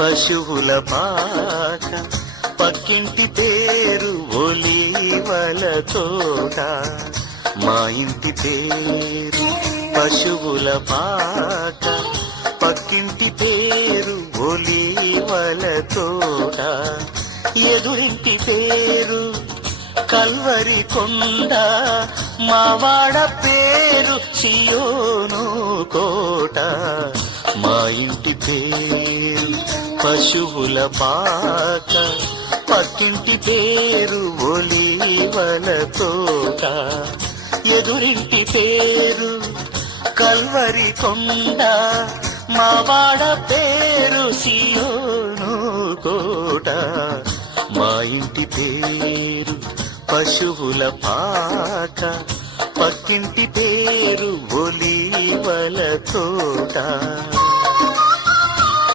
పశువుల పాక, పక్కింటి పేరు ఒలీవల తోట. మా ఇంటి పేరు పశువుల పాక, పక్కింటి పేరు ఒలీవల తోట. ఎదురింటి పేరు కల్వరి కొండ, మావాడ పేరు సియోను కోట. మా ఇంటి పేరు పశువుల పాక, పక్కింటి పేరు ఒలీవల తోట. ఎదురింటి పేరు కల్వరి కొండ, మావాడ పేరు సియోను కోట. మా ఇంటి పేరు పశువుల పాక, పక్కింటి పేరు ఒలీవల తోట.